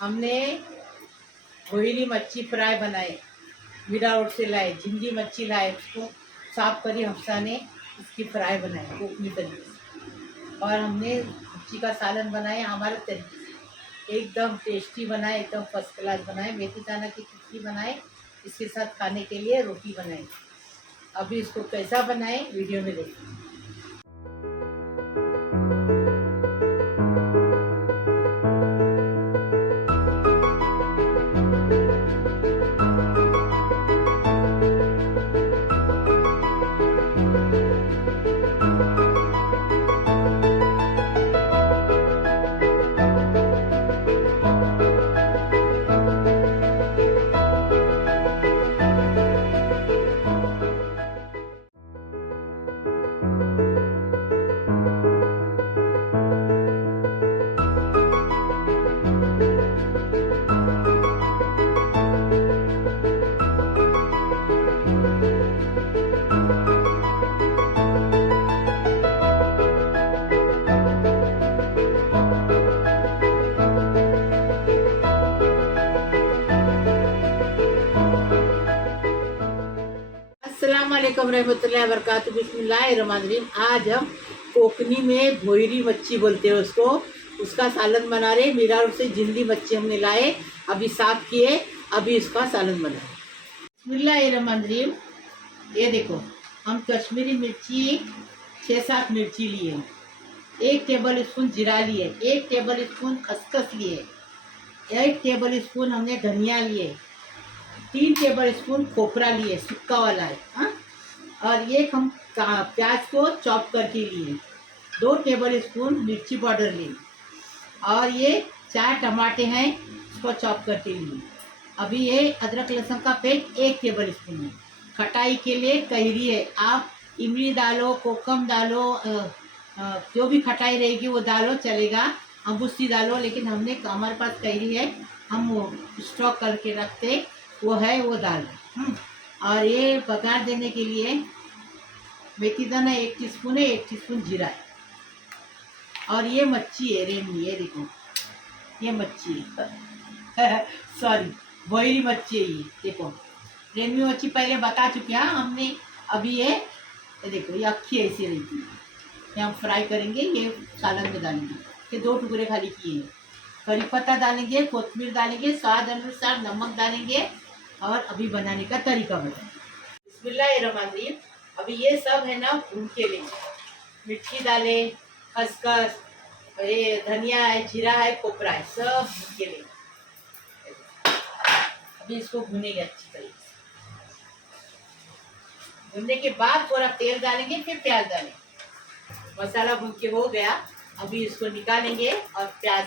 हमने रोहिली मच्छी फ्राई बनाए, मीरा रोड से लाए, झिंगी मच्छी लाए, उसको साफ करी हफ्सा ने, इसकी फ्राई बनाई कोकनी तरीके से। और हमने मच्छी का सालन बनाया हमारे तरीके से, एकदम टेस्टी बनाए, एकदम फर्स्ट क्लास बनाए। मेथी दाना की टिक्की बनाए, इसके साथ खाने के लिए रोटी बनाई। अभी इसको कैसा बनाए वीडियो में देखिए। अस्सलामुअलैकुम रहमतुल्लाहि व बरकातुहू, बिस्मिल्लाहिर्रहमानिर्रहीम। आज हम कोकनी में भोयरी मच्छी बोलते हैं उसको, उसका सालन बना रहे। मीरा रोड से जिंदी मच्छी हमने लाए, अभी साफ किए, अभी इसका सालन बनाए। बिस्मिल्लाहिर्रहमानिर्रहीम। ये देखो, हम कश्मीरी मिर्ची 6-7 मिर्ची लिए, 1 टेबल स्पून जीरा लिए, 1 टेबल स्पून खसखस लिए, 1 टेबल स्पून हमने धनिया लिए, 3 टेबल स्पून खोपरा लिए, सूखा वाला है। हाँ, और एक हम प्याज को चॉप करके लिए, 2 टेबल स्पून मिर्ची पाउडर लिए, और ये 4 टमाटे हैं, उसको चॉप करके लिए। अभी ये अदरक लहसुन का पेस्ट 1 टेबल स्पून है। खटाई के लिए कैरी है, आप इमली डालो, कोकम डालो, जो भी खटाई रहेगी वो डालो, चलेगा। अम्बुस्ती डालो, लेकिन हमारे पास कैरी है, हम वो स्टॉक करके रखते, वो है, वो दाल। और ये बघार देने के लिए मेथी दाना 1 टीस्पून है, 1 टीस्पून जीरा है। और ये मच्छी है रेमी, ये देखो, ये मच्छी है सॉरी, भोयरी मच्छी है ये देखो। रेमी मच्छी पहले बता चुके हैं हमने। अभी ये देखो, ये अक्खी ऐसी रहती है, ये हम फ्राई करेंगे, ये सालन में डालेंगे। ये 2 टुकड़े खाली किए हैं। करी पत्ता डालेंगे, कोतमीर डालेंगे, स्वाद अनुसार नमक डालेंगे, और अभी बनाने का तरीका बताएंगे। बिस्मिल्लाहिर्रहमानिर्रहीम। अभी ये सब है ना भून के लिए, मिर्ची डाले, खसखस, ये धनिया है, जीरा है, कोपरा है, सब भून के लिए। अभी इसको भूनेंगे अच्छी तरीके से। भूनने के बाद थोड़ा तेल डालेंगे, फिर प्याज डालेंगे। मसाला भून के हो गया, अभी इसको निकालेंगे और प्याज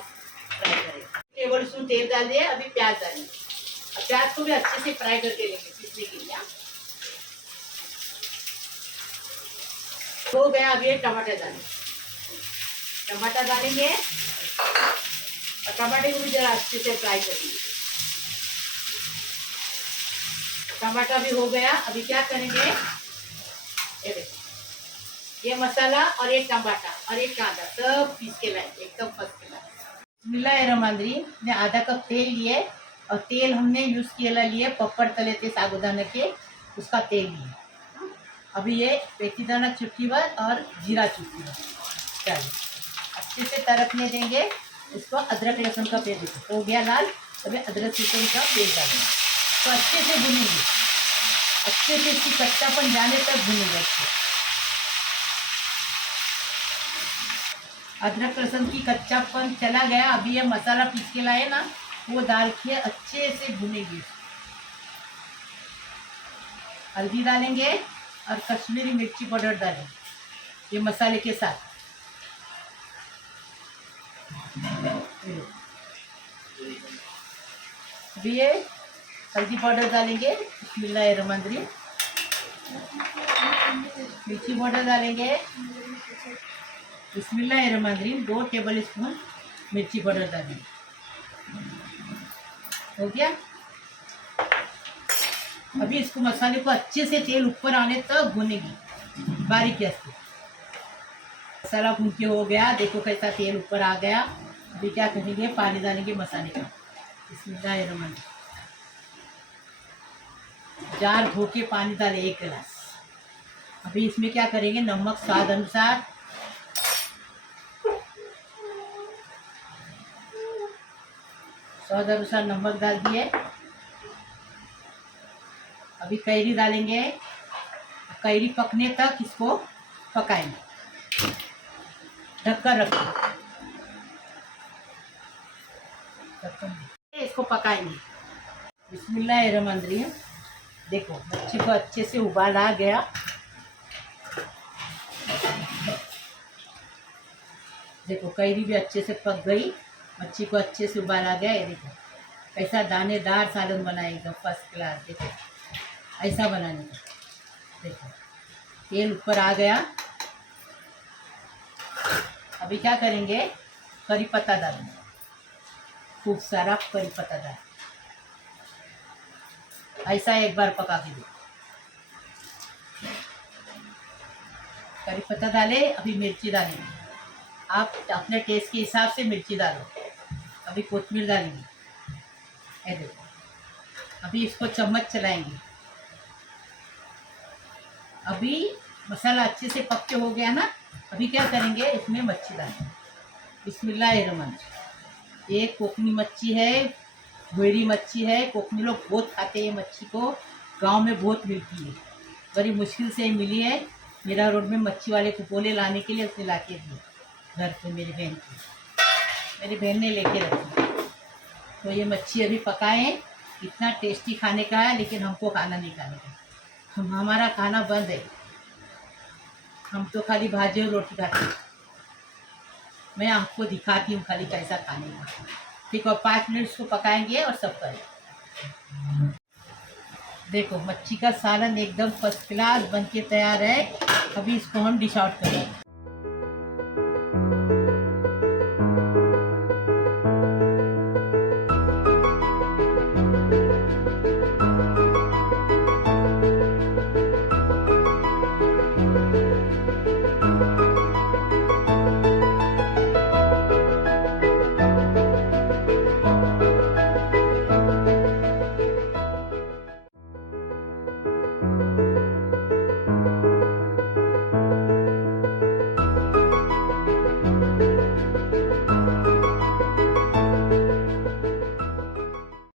फ्राई करेंगे। टेबल स्पून तेल डाल दिए, अभी प्याज डालेंगे। प्याज को भी अच्छे से फ्राई करके लेंगे पीसने के लिए। हो गया, अब ये टमाटर डालेंगे। टमाटर डालेंगे और टमाटर को भी जरा अच्छे से फ्राई करेंगे। टमाटर भी हो गया, अभी क्या करेंगे, ये देखो, ये मसाला और ये टमाटर और ये कांदा सब पीस के लाए, एकदम फर्स्ट क्लास। बिस्मिल्लाहिर्रहमानिर्रहीम। ने आधा कप तेल लिए, और तेल हमने यूज़ किया लिए पपड़ तले थे साबुदाना के, उसका तेल लिए। अभी ये मेथी दाना चुटकी भर और जीरा चुटकी भर, चलिए अच्छे से तड़कने देंगे इसको। अदरक लहसुन का पेस्ट हो गया लाल, अभी अदरक लहसुन का पेस्ट डालेंगे, तो अच्छे से भुनेंगे, अच्छे से इसकी कच्चापन जाने तक भुनेंगे अच्छे। अदरक लहसुन की कच्चापन चला गया, अभी ये मसाला पीस के लाए ना, वो डाल के अच्छे से भुनेंगे। हल्दी डालेंगे और कश्मीरी मिर्ची पाउडर डालेंगे ये मसाले के साथ। अभी ये हल्दी पाउडर डालेंगे, बिस्मिल्लाहिर्रहमानिर्रहीम। मिर्ची पाउडर डालेंगे, बिस्मिल्लाहिर्रहमानिर्रहीम। 2 टेबल स्पून मिर्ची पाउडर डालेंगे। हो गया। अभी इसको मसाले को अच्छे से तेल ऊपर आने तक भूनेंगे बारीक गैस पे। मसाला भून के हो गया, देखो कैसा तेल ऊपर आ गया। अभी क्या करेंगे, पानी डालेंगे मसाले का। बिस्मिल्लाहिर्रहमानिर्रहीम। जार धो के पानी डाले 1 गिलास। अभी इसमें क्या करेंगे, नमक स्वाद अनुसार, नमक डाल दिए। अभी कैरी डालेंगे, कैरी पकने तक इसको पकाएंगे, ढककर रखें। इसको पकाएंगे। बिस्मिल्लाहिर्रहमानिर्रहीम। देखो मच्छी को अच्छे से उबाल आ गया। देखो कैरी भी अच्छे से पक गई, मच्छी को अच्छे से उबाल आ गया। ये देखो ऐसा दानेदार सालन बनाएगा, फर्स्ट क्लास। देखो ऐसा बनाने का। देखो तेल ऊपर आ गया। अभी क्या करेंगे, करी पत्ता डालेंगे, खूब सारा करी पत्ता डाल। ऐसा एक बार पका के दो। करी पत्ता डाले। अभी मिर्ची डालेंगे, आप अपने टेस्ट के हिसाब से मिर्ची डालो। अभी कोथिमीर डालेंगे। ये देखो अभी इसको चम्मच चलाएंगे। अभी मसाला अच्छे से पक के हो गया ना। अभी क्या करेंगे, इसमें मच्छी डालेंगे। बिस्मिल्लाहिर्रहमानिर्रहीम। ये कोकनी मच्छी है, भोयरी मच्छी है। कोकनी लोग बहुत खाते हैं ये मच्छी को, गांव में बहुत मिलती है। बड़ी मुश्किल से मिली है। मेरा रोड में मच्छी वाले को बोले लाने के लिए, उसने ला के दिए घर पे। मेरी बहन ने लेके रखी। तो ये मच्छी अभी पकाएं। इतना टेस्टी खाने का है, लेकिन हमको खाना नहीं खाने का। हमारा खाना बंद है। हम तो खाली भाजी और रोटी खाते हैं। मैं आपको दिखाती हूँ खाली कैसा खाने का। ठीक है, 5 मिनट इसको पकाएंगे और सब करें। देखो मच्छी का सालन एकदम फर्स्ट क्लास बन के तैयार है। अभी इसको हम डिश आउट करेंगे।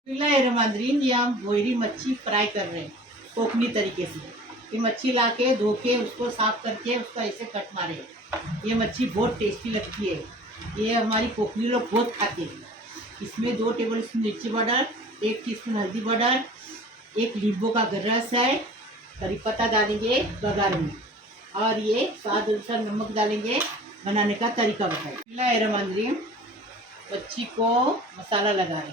बिस्मिल्लाहिर्रहमानिर्रहीम। ये हम भोयरी मच्छी फ्राई कर रहे हैं कोकनी तरीके से। ये मच्छी लाके धो के उसको साफ करके उसको ऐसे कट मारे। ये मच्छी बहुत टेस्टी लगती है। ये हमारी कोकनी लोग बहुत खाते हैं। इसमें 2 टेबल स्पून मिर्ची पाउडर, 1 टीस्पून हल्दी पाउडर, 1 नींबू का रस है, करी पत्ता डालेंगे बघार में, और ये स्वाद अनुसार नमक डालेंगे। बनाने का तरीका बताएं। बिस्मिल्लाहिर्रहमानिर्रहीम। मच्छी को मसाला लगा रहे,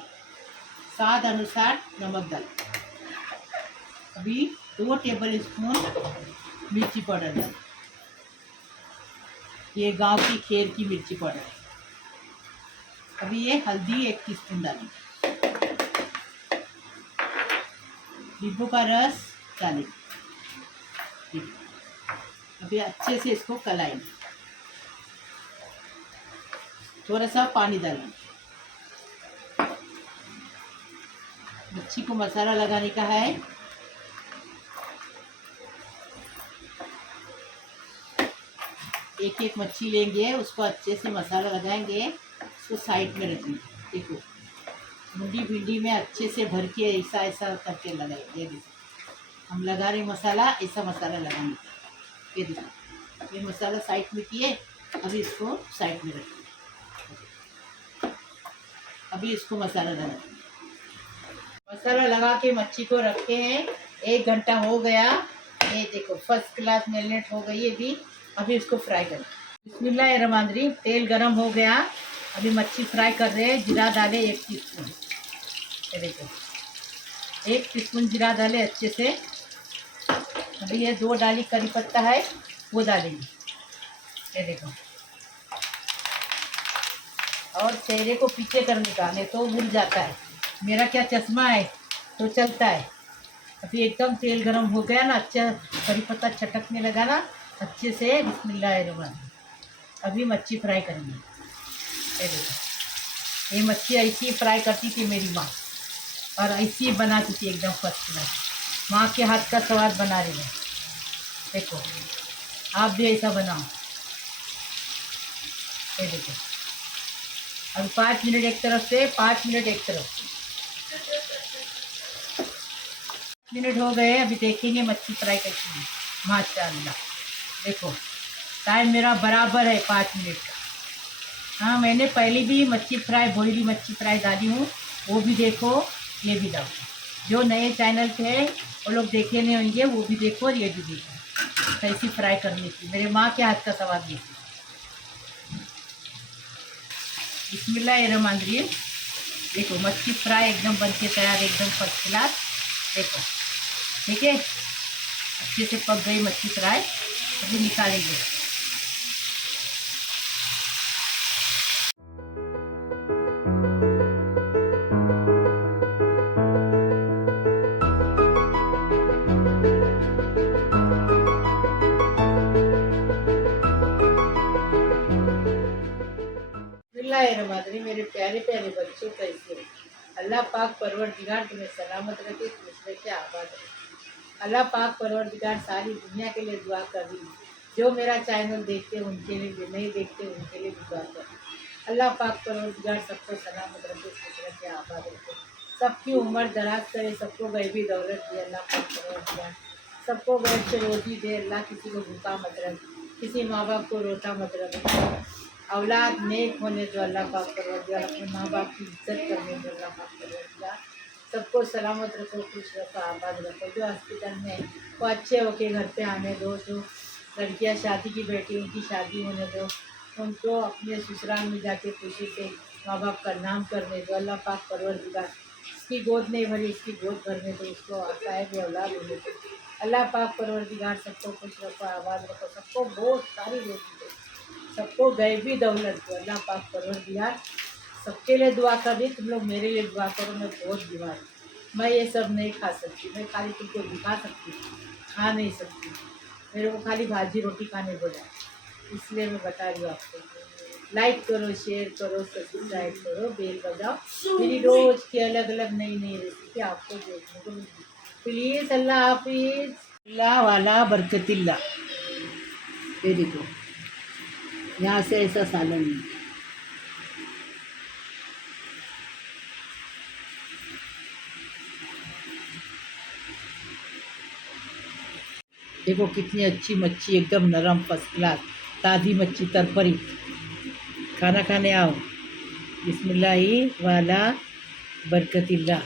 स्वाद अनुसार नमक डाल। अभी 2 टेबल स्पून मिर्ची पाउडर डाल। ये गांव की खेर की मिर्ची पाउडर है। अभी ये हल्दी 1 टीस्पून डालेंगे। नींबू का रस डालेंगे। अभी अच्छे से इसको कलाएंगे। थोड़ा सा पानी डालेंगे। मच्छी को मसाला लगाने का है। एक एक मच्छी लेंगे, उसको अच्छे से मसाला लगाएंगे, उसको साइड में रखेंगे। देखो मुंडी भिंडी में अच्छे से भर के ऐसा ऐसा करके लगाएंगे। ये देखो हम लगा रहे मसाला, ऐसा मसाला लगाएंगे। ये देखो ये मसाला साइड में किए। अभी इसको साइड में रखेंगे। अभी इसको मसाला लगाएंगे। मसाला लगा के मच्छी को रखे हैं। 1 घंटा हो गया। ये देखो फर्स्ट क्लास मैरिनेट हो गई है। अभी इसको फ्राई करें। बिस्मिल्लाहिर्रहमानिर्रहीम। तेल गरम हो गया। अभी मच्छी फ्राई कर रहे हैं। जीरा डाले 1 टीस्पून। ये देखो 1 टीस्पून जीरा डाले अच्छे से। अभी ये 2 डाली करी पत्ता है, वो डालेंगे। ये देखो, और चेहरे को पीछे करने का, नहीं तो उड़ जाता है। मेरा क्या चश्मा है तो चलता है। अभी एकदम तेल गरम हो गया ना, अच्छा करी पत्ता छटकने लगा ना अच्छे से। बिस्मिल्लाहिर्रहमानिर्रहीम। अभी मच्छी फ्राई करेंगे। ये देखो ये मच्छी ऐसी फ्राई करती थी मेरी माँ, और ऐसी बनाती थी एकदम फर्स्ट क्लास। माँ के हाथ का स्वाद बना रही है। देखो आप भी ऐसा बनाओ। ये देखो, अब 5 मिनट एक तरफ से, 5 मिनट एक तरफ से। मिनट हो गए, अभी देखेंगे मच्छी फ्राई कैसी है। माशाअल्लाह, देखो टाइम मेरा बराबर है 5 मिनट का। हाँ, मैंने पहले भी मच्छी फ्राई, भोयरी मच्छी फ्राई डाली हूँ, वो भी देखो, ये भी डालो। जो नए चैनल पे है वो लोग देखे नहीं होंगे, वो भी देखो और ये भी देखो कैसी फ्राई करनी थी। मेरे माँ के हाथ का स्वाद देखो। बिस्मिल्लाहिर्रहमानिर्रहीम। देखो मच्छी फ्राई एकदम बन के तैयार, एकदम फर्स्ट क्लास। देखो ठीक है, अच्छे से पक गई मच्छी फ्राई। अभी निकालेंगे। बिस्मिल्लाहिर्रहमानिर्रहीम। मेरे प्यारे प्यारे बच्चों, कैसे हो? अल्लाह पाक परवरदिगार तुम्हें सलामत रखे, खुश रखे, आबाद रखे। अल्लाह पाक परवरदिगार सारी दुनिया के लिए दुआ कर रही हूँ। जो मेरा चैनल देखते हैं उनके लिए, जो नहीं देखते उनके लिए भी दुआ कर रही हूँ। अल्लाह पाक परवरदिगार सबको सलामत रखे, खुश रखे, आबाद रखे। सबकी उम्र दराज करे, सबको गैबी दौलत दे अल्लाह पाक परवरदिगार। सबको गैब से रोटी दे अल्लाह, किसी को भूखा मत रख, किसी माँ बाप को रोता मत रख। औलाद नेक होने जो अल्लाह पाक परवरदिगार, अपने माँ बाप की इज्जत करने जो अल्लाह पाक परवरदिगार। सबको सलामत रखो, खुश रखो, आबाद रखो। जो हॉस्पिटल में वो अच्छे होके घर पे आने दो। जो लड़कियां शादी की बेटी, उनकी शादी होने दो। उनको अपने ससुराल में जाके खुशी से माँ बाप का नाम करने दो। अल्लाह पाक परवरदिगार इसकी गोद नहीं भरी, इसकी गोद भरने दो, उसको साहिब औलाद होने दो। अल्लाह पाक परवरदिगार सबको खुश रखो, आबाद रखो। सबको बहुत सारी रोटी दो, सबको गैबी दौलत दो। अल्लाह पाक परवरदिगार सबके लिए दुआ कर दी। तुम लोग मेरे लिए दुआ करो, मैं बहुत बीमार हूँ। मैं ये सब नहीं खा सकती, मैं खाली तुमको दिखा सकती हूँ, खा नहीं सकती। मेरे को खाली भाजी रोटी खाने बोला, इसलिए मैं बता रही हूँ आपको। लाइक करो, शेयर करो, सब्सक्राइब करो, बेल बजाओ। मेरी रोज़ की अलग अलग नई नई रेसिपी आपको देखने को मिलती। प्लीज़, अल्लाह हाफिज़। अल्लाह वाला बरकतिल्ला। ये देखो, यहाँ से ऐसा सालन है। देखो कितनी अच्छी मच्छी, एकदम नरम, फर्स्ट क्लास, ताज़ी मच्छी तरपरी। खाना खाने आओ। बिस्मिल्लाह वाला बरकतिल्ला।